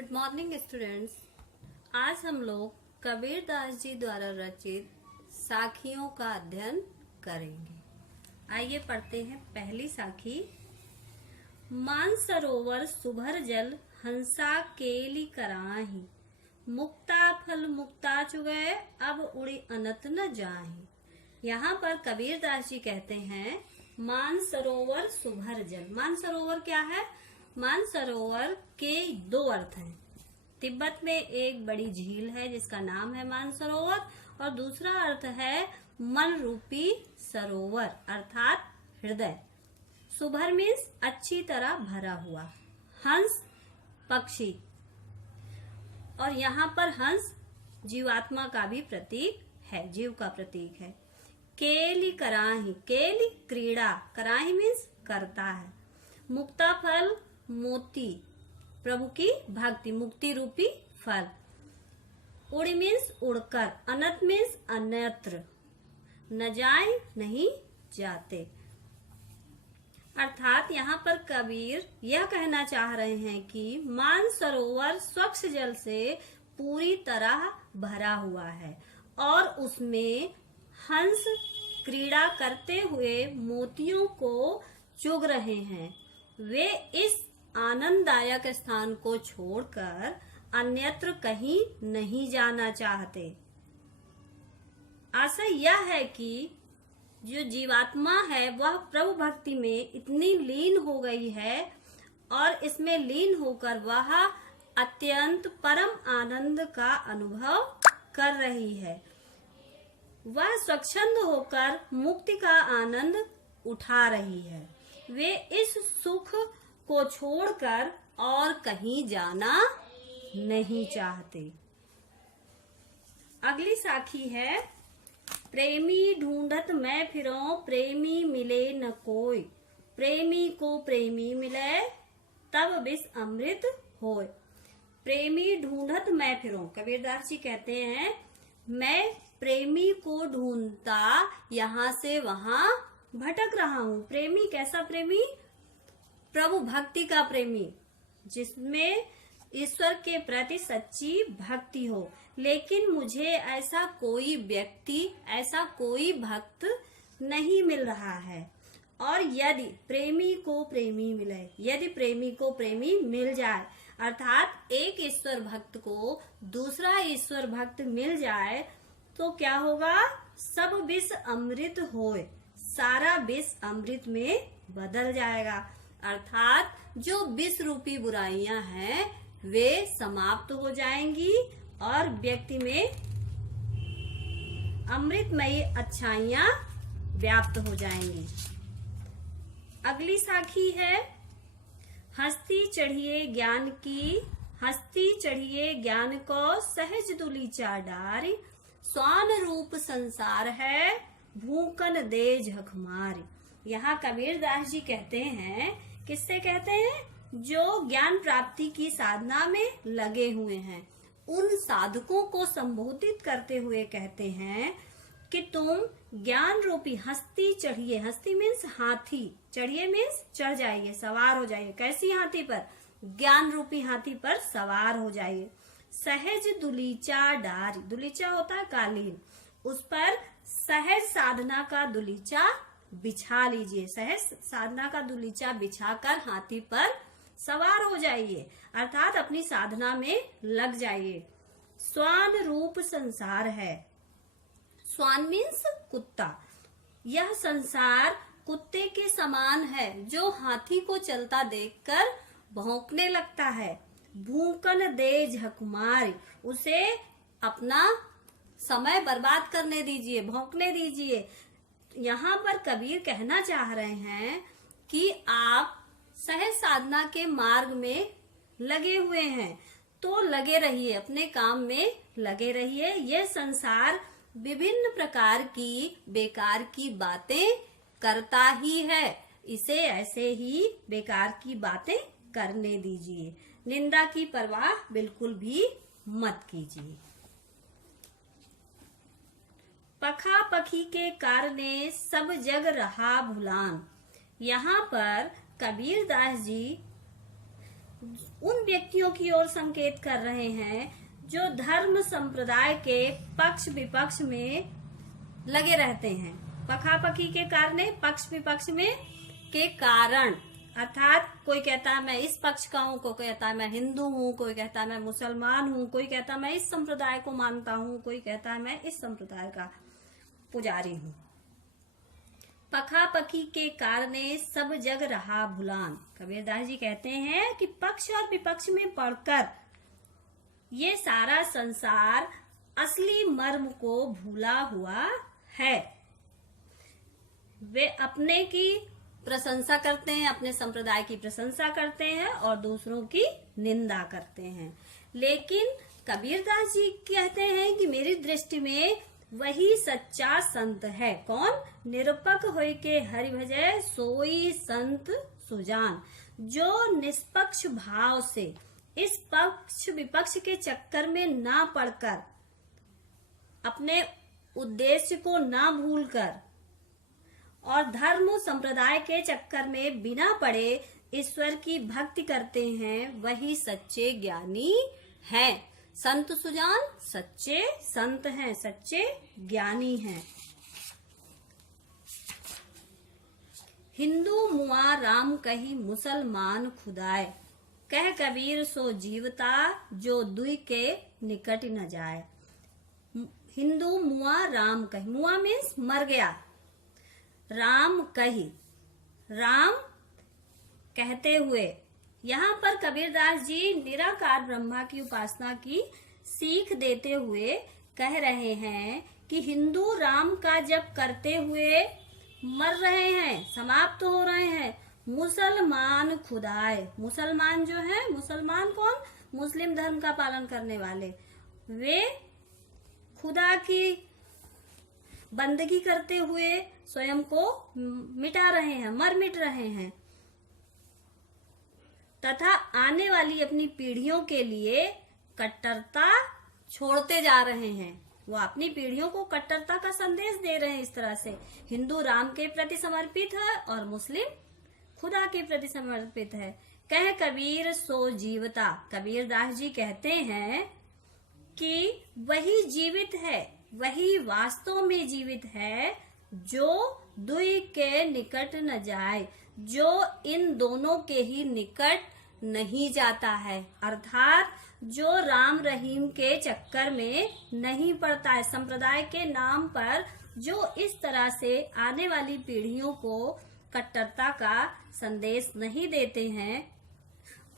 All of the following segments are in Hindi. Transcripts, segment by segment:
Good morning students. आज हम लोग कबीर दास जी द्वारा रचित साखियों का अध्ययन करेंगे। आइए पढ़ते हैं पहली साखी। मानसरोवर सुभर जल हंसा केली कराही, मुक्ता फल मुक्ता चुगए अब उड़ी अनत न जाही। यहाँ पर कबीर दास जी कहते हैं मानसरोवर सुभर जल। मानसरोवर क्या है? मानसरोवर के दो अर्थ हैं। तिब्बत में एक बड़ी झील है जिसका नाम है मानसरोवर, और दूसरा अर्थ है मन रूपी सरोवर अर्थात हृदय। सुभर मीन्स अच्छी तरह भरा हुआ। हंस पक्षी, और यहाँ पर हंस जीवात्मा का भी प्रतीक है, जीव का प्रतीक है। केली कराही, केली क्रीड़ा, कराही मीन्स करता है। मुक्ता फल मोती, प्रभु की भक्ति, मुक्ति रूपी फल। उड़ी मीन्स उड़कर, अनत मीन्स अन्यत्र, न जाए नहीं जाते। अर्थात यहाँ पर कबीर यह कहना चाह रहे हैं कि मानसरोवर स्वच्छ जल से पूरी तरह भरा हुआ है और उसमें हंस क्रीड़ा करते हुए मोतियों को चुग रहे हैं। वे इस आनंददायक स्थान को छोड़कर अन्यत्र कहीं नहीं जाना चाहते। आशय यह है कि जो जीवात्मा है वह प्रभु भक्ति में इतनी लीन हो गई है और इसमें लीन होकर वह अत्यंत परम आनंद का अनुभव कर रही है। वह स्वच्छंद होकर मुक्ति का आनंद उठा रही है। वे इस सुख को छोड़कर और कहीं जाना नहीं चाहते। अगली साखी है प्रेमी ढूंढत मैं फिरूं, प्रेमी मिले न कोई, प्रेमी को प्रेमी मिले तब विष अमृत होय। प्रेमी ढूंढत मैं फिरूं, कबीरदास जी कहते हैं मैं प्रेमी को ढूंढता यहाँ से वहां भटक रहा हूँ। प्रेमी कैसा प्रेमी? प्रभु भक्ति का प्रेमी, जिसमें ईश्वर के प्रति सच्ची भक्ति हो। लेकिन मुझे ऐसा कोई व्यक्ति, ऐसा कोई भक्त नहीं मिल रहा है। और यदि प्रेमी को प्रेमी मिले, यदि प्रेमी को प्रेमी मिल जाए, अर्थात एक ईश्वर भक्त को दूसरा ईश्वर भक्त मिल जाए तो क्या होगा? सब विष अमृत होए, सारा विष अमृत में बदल जाएगा। अर्थात जो विष रूपी बुराइयां हैं वे समाप्त हो जाएंगी और व्यक्ति में अमृतमयी अच्छाइयां व्याप्त हो जाएंगी। अगली साखी है हस्ती चढ़िए ज्ञान की, हस्ती चढ़िए ज्ञान को सहज दुलीचा डारी, स्वान रूप संसार है भूकन दे झक मारी। यहाँ कबीरदास जी कहते हैं, किससे कहते हैं? जो ज्ञान प्राप्ति की साधना में लगे हुए हैं उन साधकों को संबोधित करते हुए कहते हैं कि तुम ज्ञान रूपी हस्ती चढ़िए। हस्ती मीन्स हाथी, चढ़िए मीन्स चढ़ जाइए, सवार हो जाइए। कैसी हाथी पर? ज्ञान रूपी हाथी पर सवार हो जाइए। सहज दुलीचा डारी, दुलीचा होता है कालीन, उस पर सहज साधना का दुलीचा बिछा लीजिए। सहज साधना का दुलीचा बिछाकर हाथी पर सवार हो जाइए, अर्थात अपनी साधना में लग जाइए। स्वान रूप संसार है, स्वान मीन्स कुत्ता। यह संसार कुत्ते के समान है जो हाथी को चलता देखकर भौंकने लगता है। भूकन दे झकमार, उसे अपना समय बर्बाद करने दीजिए, भौंकने दीजिए। यहाँ पर कबीर कहना चाह रहे हैं कि आप सहज साधना के मार्ग में लगे हुए हैं तो लगे रहिए, अपने काम में लगे रहिए। यह संसार विभिन्न प्रकार की बेकार की बातें करता ही है, इसे ऐसे ही बेकार की बातें करने दीजिए। निंदा की परवाह बिल्कुल भी मत कीजिए। पखा पखी के कारणे सब जग रहा भुलान। यहाँ पर कबीरदास जी उन व्यक्तियों की ओर संकेत कर रहे हैं जो धर्म संप्रदाय के पक्ष विपक्ष में लगे रहते हैं। पखापखी के कारण, पक्ष विपक्ष में के कारण, अर्थात कोई कहता है मैं इस पक्ष का हूँ, कोई कहता है मैं हिंदू हूँ, कोई कहता है मैं मुसलमान हूँ, कोई कहता है मैं इस संप्रदाय को मानता हूँ, कोई कहता है मैं इस संप्रदाय का पुजारी हूँ। पखापखी के कारण सब जग रहा भुलान। कबीरदास जी कहते हैं कि पक्ष और विपक्ष में पढ़कर ये सारा संसार असली मर्म को भूला हुआ है। वे अपने की प्रशंसा करते हैं, अपने संप्रदाय की प्रशंसा करते हैं और दूसरों की निंदा करते हैं। लेकिन कबीरदास जी कहते हैं कि मेरी दृष्टि में वही सच्चा संत है। कौन? निरपक होय के हरि भजय सोई संत सुजान, जो निष्पक्ष भाव से इस पक्ष विपक्ष के चक्कर में ना पड़कर, अपने उद्देश्य को ना भूलकर और धर्म संप्रदाय के चक्कर में बिना पड़े ईश्वर की भक्ति करते हैं, वही सच्चे ज्ञानी हैं। संत सुजान सच्चे संत हैं, सच्चे ज्ञानी हैं। हिंदू मुआ राम कही मुसलमान खुदाए, कह कबीर सो जीवता जो दुई के निकट न जाए। हिंदू मुआ राम कही, मुआ मीन्स मर गया, राम कही, राम कहते हुए। यहाँ पर कबीरदास जी निराकार ब्रह्मा की उपासना की सीख देते हुए कह रहे हैं कि हिंदू राम का जप करते हुए मर रहे हैं, समाप्त हो रहे हैं, मुसलमान खुदाए। मुसलमान जो है, मुसलमान कौन? मुस्लिम धर्म का पालन करने वाले, वे खुदा की बंदगी करते हुए स्वयं को मिटा रहे हैं, मर मिट रहे हैं, तथा आने वाली अपनी पीढ़ियों के लिए कट्टरता छोड़ते जा रहे हैं। वो अपनी पीढ़ियों को कट्टरता का संदेश दे रहे हैं। इस तरह से हिंदू राम के प्रति समर्पित है और मुस्लिम खुदा के प्रति समर्पित है। कह कबीर सो जीवता, कबीरदास जी कहते हैं कि वही जीवित है, वही वास्तव में जीवित है, जो दुई के निकट न जाए, जो इन दोनों के ही निकट नहीं जाता है, अर्थात जो राम रहीम के चक्कर में नहीं पड़ता है, संप्रदाय के नाम पर जो इस तरह से आने वाली पीढ़ियों को कट्टरता का संदेश नहीं देते हैं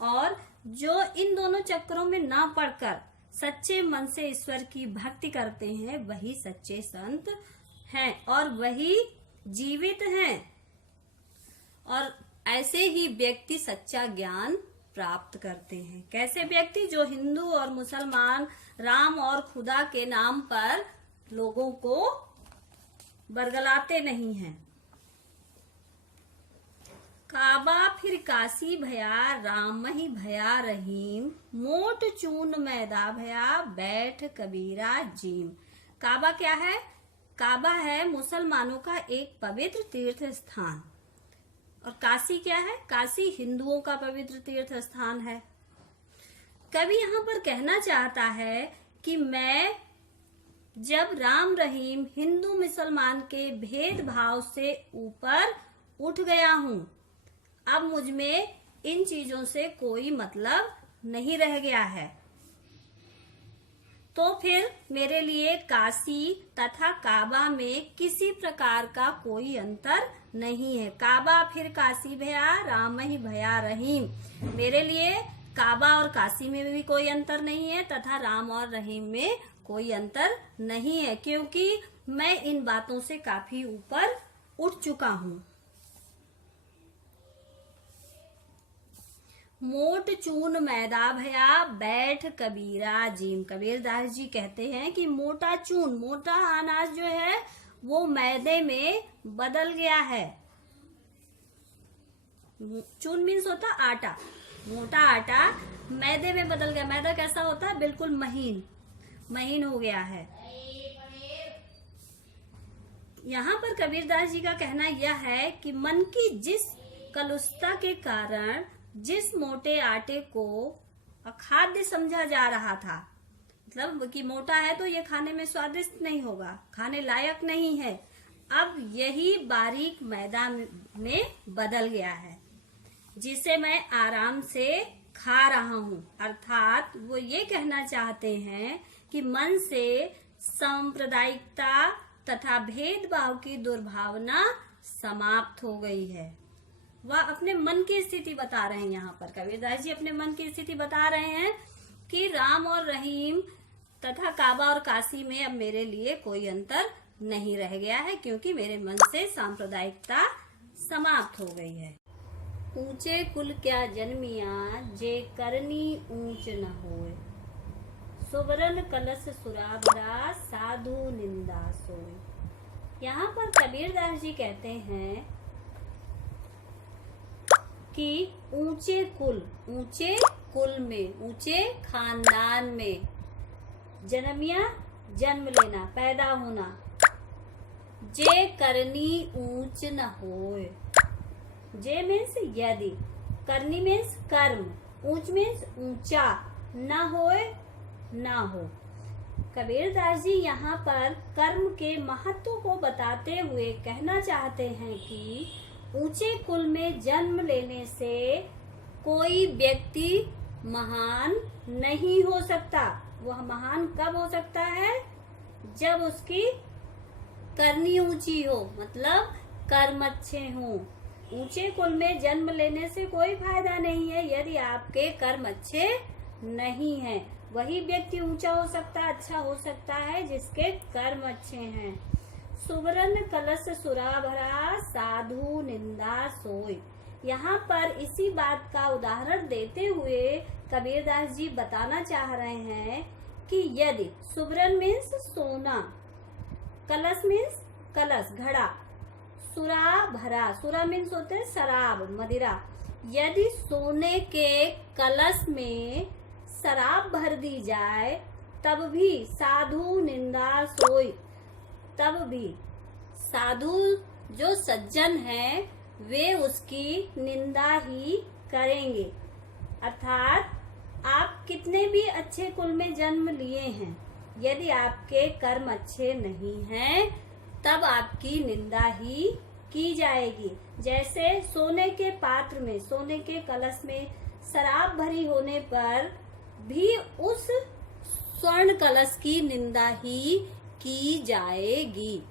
और जो इन दोनों चक्करों में ना पड़कर सच्चे मन से ईश्वर की भक्ति करते हैं, वही सच्चे संत हैं और वही जीवित हैं। और ऐसे ही व्यक्ति सच्चा ज्ञान प्राप्त करते हैं। कैसे व्यक्ति? जो हिंदू और मुसलमान, राम और खुदा के नाम पर लोगों को बरगलाते नहीं हैं। काबा फिर काशी भया, राम ही भया रहीम, मोट चून मैदा भया, बैठ कबीरा जीम। काबा क्या है? काबा है मुसलमानों का एक पवित्र तीर्थ स्थान। और काशी क्या है? काशी हिंदुओं का पवित्र तीर्थ स्थान है। कवि यहाँ पर कहना चाहता है कि मैं जब राम रहीम हिंदू मुसलमान के भेदभाव से ऊपर उठ गया हूँ, अब मुझ में इन चीजों से कोई मतलब नहीं रह गया है, तो फिर मेरे लिए काशी तथा काबा में किसी प्रकार का कोई अंतर नहीं है। काबा फिर काशी भया, राम ही भया रहीम। मेरे लिए काबा और काशी में भी कोई अंतर नहीं है तथा राम और रहीम में कोई अंतर नहीं है, क्योंकि मैं इन बातों से काफी ऊपर उठ चुका हूँ। मोट चून मैदा भया, बैठ कबीरा जीम। कबीरदास जी कहते हैं कि मोटा चून, मोटा अनाज जो है वो मैदे में बदल गया है। चून मीन्स होता आटा, मोटा आटा मैदे में बदल गया। मैदा कैसा होता है? बिल्कुल महीन, महीन हो गया है। यहाँ पर कबीरदास जी का कहना यह है कि मन की जिस कलुषता के कारण जिस मोटे आटे को अखाद्य समझा जा रहा था, मतलब कि मोटा है तो ये खाने में स्वादिष्ट नहीं होगा, खाने लायक नहीं है, अब यही बारीक मैदा में बदल गया है, जिसे मैं आराम से खा रहा हूँ। अर्थात वो ये कहना चाहते हैं कि मन से सांप्रदायिकता तथा भेदभाव की दुर्भावना समाप्त हो गई है। वह अपने मन की स्थिति बता रहे हैं। यहाँ पर कबीरदास जी अपने मन की स्थिति बता रहे हैं कि राम और रहीम तथा काबा और काशी में अब मेरे लिए कोई अंतर नहीं रह गया है, क्योंकि मेरे मन से सांप्रदायिकता समाप्त हो गई है। ऊंचे कुल क्या जन्मिया, जे करनी ऊंच न होए, सुवरन कलश सुरा भरा, साधु निंदा सोए। यहाँ पर कबीरदास जी कहते हैं कि ऊंचे कुल में, ऊंचे खानदान में, जन्मिया जन्म लेना, पैदा होना, जे करनी ऊंच न होए। जे मीन्स यदि, करनी मीन्स कर्म, ऊंच मीन्स ऊंचा, न होए ना हो। कबीरदास जी यहाँ पर कर्म के महत्व को बताते हुए कहना चाहते हैं कि ऊंचे कुल में जन्म लेने से कोई व्यक्ति महान नहीं हो सकता। वह महान कब हो सकता है? जब उसकी करनी ऊंची हो, मतलब कर्म अच्छे हों। ऊंचे कुल में जन्म लेने से कोई फायदा नहीं है यदि आपके कर्म अच्छे नहीं हैं। वही व्यक्ति ऊंचा हो सकता, अच्छा हो सकता है जिसके कर्म अच्छे हैं। सुवर्ण कलश सुरा भरा, साधु निंदा सोई। यहाँ पर इसी बात का उदाहरण देते हुए कबीरदास जी बताना चाह रहे हैं कि यदि सुवर्ण मीन्स सोना, कलश मीन्स कलश घड़ा, सुरा भरा, सुरा मीन्स होते हैं शराब मदिरा। यदि सोने के कलश में शराब भर दी जाए तब भी साधु निंदा सोई, तब भी साधु जो सज्जन हैं वे उसकी निंदा ही करेंगे। अर्थात आप कितने भी अच्छे कुल में जन्म लिए हैं, यदि आपके कर्म अच्छे नहीं हैं तब आपकी निंदा ही की जाएगी। जैसे सोने के पात्र में, सोने के कलश में शराब भरी होने पर भी उस स्वर्ण कलश की निंदा ही की जाएगी।